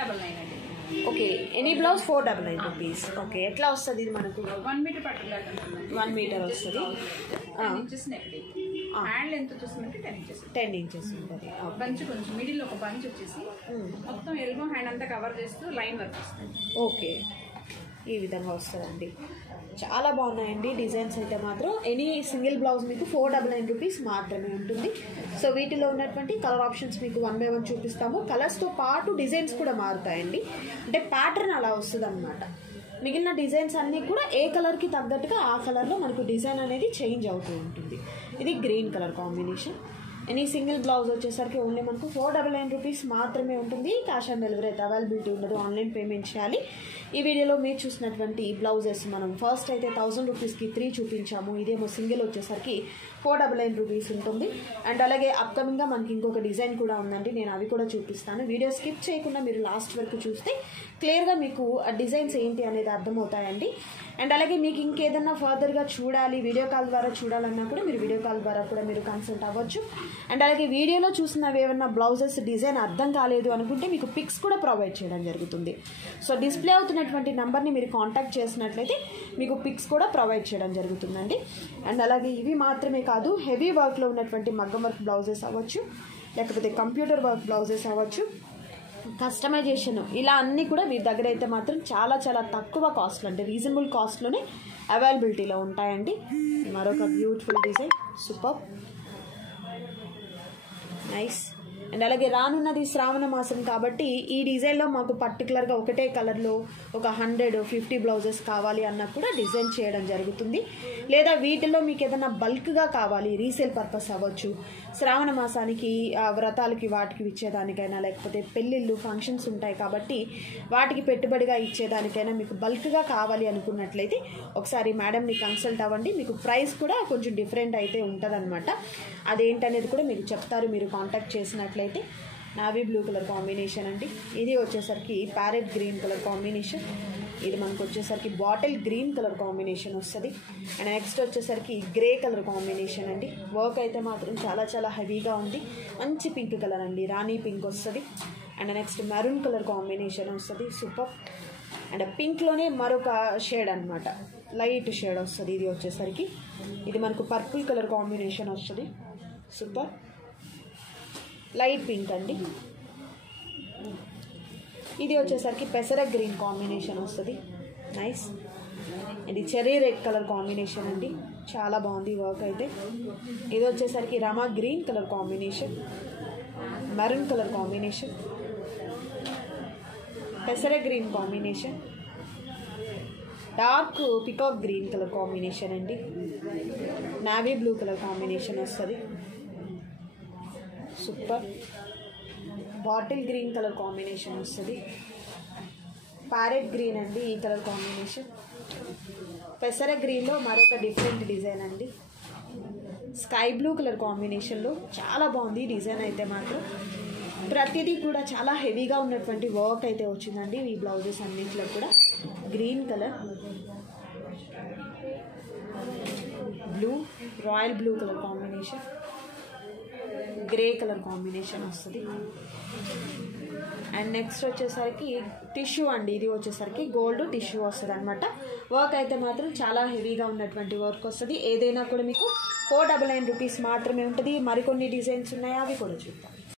499 అండి. Okay, any blouse 499 rupees. Okay, ఎట్లా వస్తుంది ఇది మనకు? 1 మీటర్ పట్టులాగా 1 మీటర్ వస్తుంది. 10 ఇంచెస్ నెక్. హ్యాండ్ లెంత్ చూసుకుంటే 10 ఇంచెస్ ఉంటుంది. బంచ్ కొంచెం మిడిల్ ఒక బంచ్ వచ్చేసి మొత్తం ఎల్బో హ్యాండ్ అంతా కవర్ చేస్తూ లైన్ వర్క్ వస్తుంది. ఓకే, ఈ విధంగా వస్తుందండి. చాలా బాగున్నాయండి డిజైన్స్ అయితే మాత్రం. ఎనీ సింగిల్ బ్లౌజ్ మీకు 499 రూపీస్ మాత్రమే ఉంటుంది. సో వీటిలో ఉన్నటువంటి కలర్ ఆప్షన్స్ మీకు 1 by 1 చూపిస్తాము. కలర్స్తో పాటు డిజైన్స్ కూడా మారుతాయండి. అంటే ప్యాటర్న్ అలా వస్తుంది అనమాట. మిగిలిన డిజైన్స్ అన్నీ కూడా ఏ కలర్కి తగ్గట్టుగా ఆ కలర్లో మనకు డిజైన్ అనేది చేంజ్ అవుతూ ఉంటుంది. ఇది green colour combination. Any single blouse వచ్చేసరికి ఓన్లీ మనకు 499 రూపీస్ మాత్రమే ఉంటుంది. క్యాష్ ఆన్ డెలివరీ అయితే అవైలబిలిటీ ఉండదు, ఆన్లైన్ పేమెంట్ చేయాలి. ఈ వీడియోలో మీరు చూసినటువంటి బ్లౌజెస్ మనం ఫస్ట్ అయితే 1000 రూపీస్కి 3 చూపించాము. ఇదేమో సింగిల్ వచ్చేసరికి 499 రూపీస్ ఉంటుంది. అండ్ అలాగే అప్కమింగ్గా మనకి ఇంకొక డిజైన్ కూడా ఉందండి, నేను అవి కూడా చూపిస్తాను. వీడియో స్కిప్ చేయకుండా మీరు లాస్ట్ వరకు చూస్తే క్లియర్గా మీకు ఆ డిజైన్స్ ఏంటి అనేది అర్థమవుతాయండి. అండ్ అలాగే మీకు ఇంకేదన్నా ఫర్దర్గా చూడాలి, వీడియో కాల్ ద్వారా చూడాలన్నా కూడా మీరు వీడియో కాల్ ద్వారా కూడా మీరు కన్సల్ట్ అవ్వచ్చు. అండ్ అలాగే వీడియోలో చూసినవి ఏమన్నా బ్లౌజెస్ డిజైన్ అర్థం కాలేదు అనుకుంటే మీకు పిక్స్ కూడా ప్రొవైడ్ చేయడం జరుగుతుంది. సో డిస్ప్లే అవుతున్నటువంటి నెంబర్ని మీరు కాంటాక్ట్ చేసినట్లయితే మీకు పిక్స్ కూడా ప్రొవైడ్ చేయడం జరుగుతుందండి. అండ్ అలాగే ఇవి మాత్రమే కాదు, హెవీ వర్క్లో ఉన్నటువంటి మగ్గం వర్క్ బ్లౌజెస్ అవ్వచ్చు, లేకపోతే కంప్యూటర్ వర్క్ బ్లౌజెస్ అవ్వచ్చు, కస్టమైజేషన్, ఇలా అన్నీ కూడా మీ దగ్గర అయితే మాత్రం చాలా చాలా తక్కువ కాస్ట్లో అంటే రీజనబుల్ కాస్ట్లోనే అవైలబిలిటీలో ఉంటాయండి. మరొక beautiful design, super nice. And అలాగే రానున్నది శ్రావణ మాసం కాబట్టి ఈ డిజైన్లో మాకు పర్టికులర్గా ఒకటే కలర్లో ఒక 150 బ్లౌజెస్ కావాలి అన్నా కూడా డిజైన్ చేయడం జరుగుతుంది. లేదా వీటిలో మీకు ఏదైనా బల్క్గా కావాలి, రీసేల్ పర్పస్ అవ్వచ్చు, శ్రావణ మాసానికి వ్రతాలకి వాటికి ఇచ్చేదానికైనా, లేకపోతే పెళ్ళిళ్ళు ఫంక్షన్స్ ఉంటాయి కాబట్టి వాటికి పెట్టుబడిగా ఇచ్చేదానికైనా మీకు బల్క్గా కావాలి అనుకున్నట్లయితే ఒకసారి మేడంని కన్సల్ట్ అవ్వండి. మీకు ప్రైస్ కూడా కొంచెం డిఫరెంట్ అయితే ఉంటుందన్నమాట. అదేంటనేది కూడా మీకు చెప్తారు మీరు కాంటాక్ట్ చేసినట్లయితే. నావీ బ్లూ కలర్ కాంబినేషన్ అండి. ఇది వచ్చేసరికి ప్యారెట్ గ్రీన్ కలర్ కాంబినేషన్. ఇది మనకు వచ్చేసరికి బాటిల్ గ్రీన్ కలర్ కాంబినేషన్ వస్తుంది. అండ్ నెక్స్ట్ వచ్చేసరికి గ్రే కలర్ కాంబినేషన్ అండి. వర్క్ అయితే మాత్రం చాలా చాలా హెవీగా ఉంది. మంచి పింక్ కలర్ అండి, రాణి పింక్ వస్తుంది. And next maroon colour combination వస్తుంది, సూపర్. అండ్ పింక్లోనే మరొక షేడ్ అనమాట, లైట్ షేడ్ వస్తుంది. ఇది వచ్చేసరికి ఇది మనకు పర్పుల్ కలర్ కాంబినేషన్ వస్తుంది, సూపర్. లైట్ పింక్ అండి. ఇది వచ్చేసరికి పెసర గ్రీన్ కాంబినేషన్ వస్తుంది, నైస్. ఇది చెర్రీ రెడ్ కలర్ కాంబినేషన్ అండి, చాలా బాగుంది వర్క్ అయితే. ఇది వచ్చేసరికి రమా green colour combination, maroon colour combination, పెసర green combination, dark peacock green colour combination అండి, నావీ బ్లూ కలర్ కాంబినేషన్ వస్తుంది, super. Bottle green colour combination వస్తుంది, ప్యారెట్ గ్రీన్ అండి ఈ కలర్ కాంబినేషన్, పెసర గ్రీన్లో మరొక డిఫరెంట్ డిజైన్ అండి, స్కై బ్లూ కలర్ కాంబినేషన్లో చాలా బాగుంది డిజైన్ అయితే మాత్రం. ప్రతిదీ కూడా చాలా హెవీగా ఉన్నటువంటి వర్క్ అయితే వచ్చిందండి ఈ బ్లౌజెస్ అన్నింటిలో కూడా. Green colour, blue, royal blue colour combination, grey colour combination వస్తుంది. అండ్ నెక్స్ట్ వచ్చేసరికి టిష్యూ అండి. ఇది వచ్చేసరికి గోల్డ్ టిష్యూ వస్తుంది అనమాట. వర్క్ అయితే మాత్రం చాలా హెవీగా ఉన్నటువంటి వర్క్ వస్తుంది. ఏదైనా కూడా మీకు 499 రూపీస్ మాత్రమే ఉంటుంది. మరికొన్ని డిజైన్స్ ఉన్నాయి, అవి కూడా చూద్దాం.